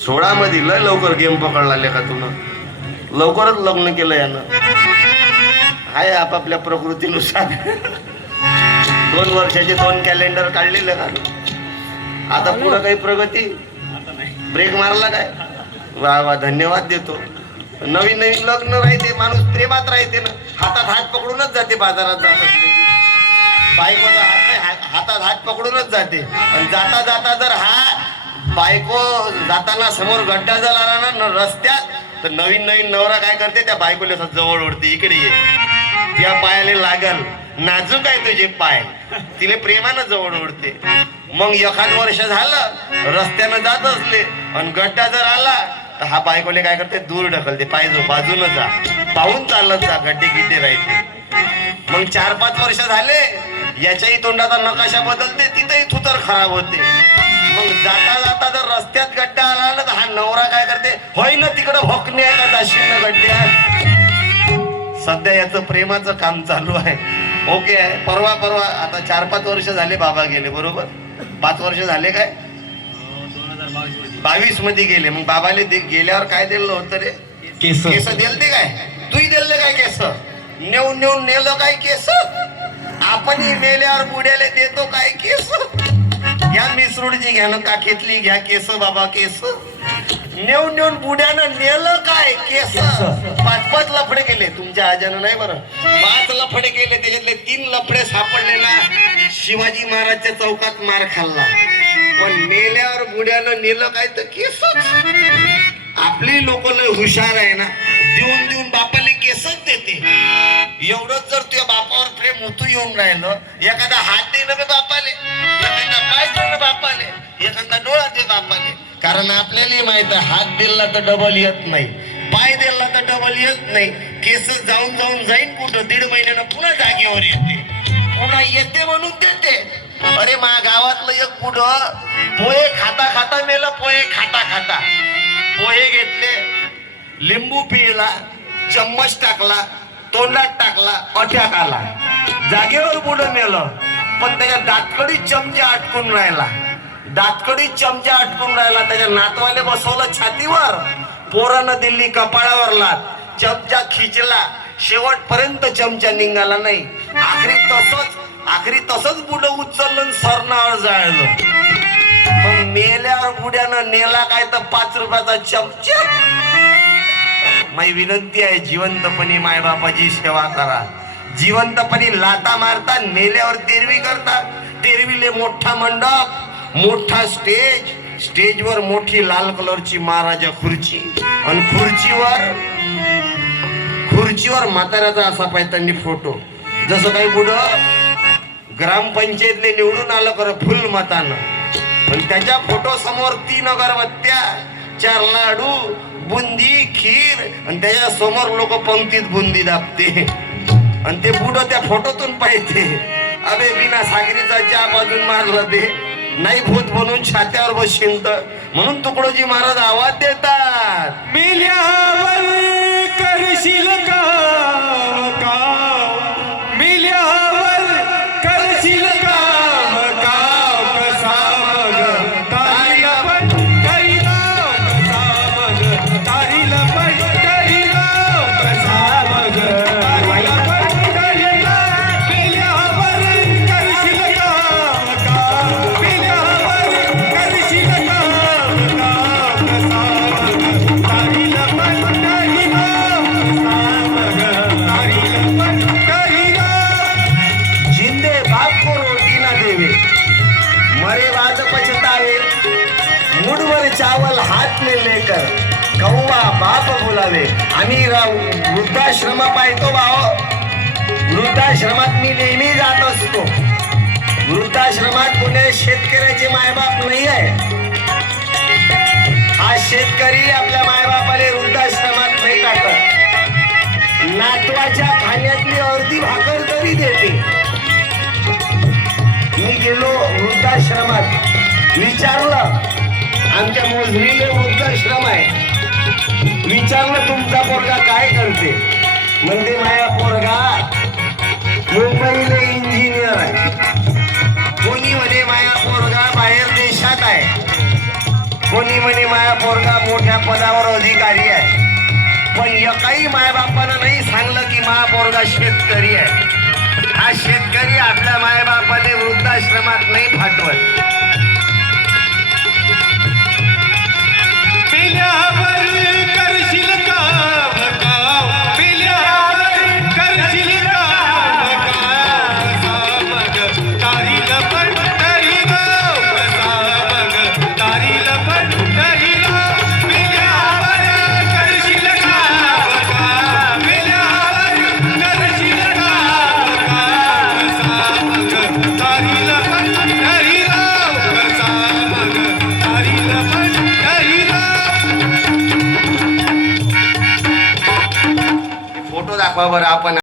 16 मध्ये लय लवकर गेम पकडला का तुला, लवकरच लग्न केलं यानं. आहे आपापल्या प्रकृतीनुसार 2 वर्षाचे 2 कॅलेंडर काढलेले का. आता पुढं काही प्रगती, ब्रेक मारला काय. वा वा, धन्यवाद देतो. नवीन नवीन लग्न राहते, माणूस प्रेमात राहते ना, हातात हात पकडूनच जाते बाजारात जात असले की. बायकोचा हात नाही, हातात हात पकडूनच जाते. आणि जाता जाता जर बायको जाताना समोर गड्डा जर आला ना रस्त्यात, तर नवीन नवीन नवरा काय करते, त्या बायकोला जवळ ओढते, इकडे ये, त्या पायाला लागल, नाजूक आहे तुझे पाय, तिले प्रेमानं जवळ ओढते. मग एखाद वर्ष झालं रस्त्यानं जात असले आणि गड्डा जर आला तर हा बायकोले काय करते, दूर ढकलते, पाहिजे बाजूनं जा, पाहून चालत जा, गड्डे गिड्डे राहते. मग 4-5 वर्ष झाले, याच्याही तोंडाचा नकाशा बदलते, तिथंही थुतर खराब होते. मग जाता जाता जर रस्त्यात गड्डा आला ना तर हा नवरा काय करते, होय ना तिकडं भोकणे आहे का जाशील ना गड्ड्यात. सध्या याचं प्रेमाचं काम चालू आहे. ओके आहे. परवा आता 4-5 वर्ष झाले बाबा गेले, बरोबर. 5 वर्ष झाले काय, 2022 मध्ये गेले. मग बाबाले गेल्यावर काय दिलं होतं रे, केस दिलते काय, तूही दिले काय केस, नेऊन नेलं काय केस. आपणही मेल्यावर बुड्याला देतो काय केस. घ्या मिसरूडची, घ्या ना काखेतली, घ्या केस बाबा केस. नेऊन बुड्यानं नेलं काय केस. 5-5 लफडे केले तुमच्या आजानं, नाही बरं, 5 लफडे केले, त्याच्यातले 3 लफडे सापडले ना शिवाजी महाराजच्या चौकात मार खाल्ला. पण मेल्यावर बुड्यानं नेलं काय तर केसच. आपली लोक लय हुशार आहे ना, देऊन बापाले केसच देते. एवढंच जर तुझ्या बापावर प्रेम उतू येऊन राहिलं, एखादा हात दे ना बापाले, एखादा पाय दे ना बापाले, एखादा डोळा दे बापाले. कारण आपल्याला माहित आहे, हात दिला तर डबल येत नाही, पाय दिला तर डबल येत नाही. केस जाऊन जाईन कुठं, 1.5 महिन्यानं पुन्हा जागेवर येते, पुन्हा येते म्हणून देते. अरे मा गावातलं एक पुढं पोहे खाता मेलं, पोहे खाता पोहे घेतले, लिंबू पिला, चम्मच टाकला, तोंडात टाकला, अटॅक आला, जागेवर पुढं मेलं. पण त्याच्या दातकडी चमचा अटकून राहिला, त्याच्या नातवाने बसवलं छातीवर, पोरानं दिल्ली कपाळावर लात, चमचा खिचला, शेवटपर्यंत चमचा निघाला नाही. आखरी तसंच बुड उचललं, सरनावर जाळलं. मग मेल्यावर बुड्यानं नेला काय तर 5 रुपयाचा चमचा. माझी विनंती आहे, जिवंतपणी मायबापाची सेवा करा. जिवंतपणी लाता मारता, नेल्यावर तेरवी करता. तेरवीले मोठा मंडप, मोठा स्टेजवर मोठी लाल कलरची महाराजा खुर्ची, आणि खुर्चीवर म्हाताऱ्याचा असा पायतांनी फोटो. जसं काही पुढं ग्रामपंचायतले निवडून आलं कर फुल मतानं, पण त्याच्या फोटो समोर 3 अगरबत्त्या, 4 लाडू, बुंदी, खीर, आणि त्याच्या समोर लोक पंक्तीत बुंदी दाबते. आणि ते पुढं त्या फोटोतून पाहिजे, अबे बिना सागरीचा चहा बाजून मारला ते नाही, भूत बनून छात्यावर बसशील तर. म्हणून तुकडोजी महाराज आवाज देतात, मिल्यावर करशील का, मिल्यावर करशील का, कसा मग तारीला पण करीला, कसा मग तारीला पण करीला, कसा मग तारीला पण करीला. मिल्यावर करशील का, मिल्यावर करशील का, कसा मग तारीला पण करीला, कसा मग तारीला पण करीला. जिंदे बाप को रोटी ना देवे, मरे बाद पछतावे, मुठभर चावल हाथ में लेकर कौवा बाप बुलावे. आम्ही वृद्धाश्रम पाहतो भाव, वृद्धाश्रमात मी नेहमी जात असतो. वृद्धाश्रमात कोणी शेतकऱ्याचे मायबाप नाही आहे. हा शेतकरी आपल्या मायबापाला वृद्धाश्रमात नाही टाकत, नातवाच्या खाण्यातली अर्धी भाकर तरी देते. मी गेलो वृद्धाश्रमात, विचारलं, आमच्या मोजरीले वृद्धाश्रम आहे, विचारलं तुमचा पोरगा काय करते. म्हणजे माझा पोरगा मुंबईला इंजिनियर आहे. कोणी म्हणे माझा पोरगा बाहेर देशात आहे. कोणी म्हणे माया पोरगा मोठ्या पदावर अधिकारी आहे, पण एकाही मायबापानं नाही सांगलं की मा पोरगा शेतकरी आहे. हा शेतकरी आपल्या मायबापाने वृद्धाश्रमात नाही पाठवत. पेल्यावर करशील काम काम, पेल्यावर करशील काम काम, कसा मग तारील पंढरीला, कसा मग तारील पंढरीला. पेल्यावर करशील काम काम, पेल्यावर करशील काम काम, कसा मग तारील पंढरीला, कसा मग तारील पंढरीला. फोटो दाखवा बरं आपण.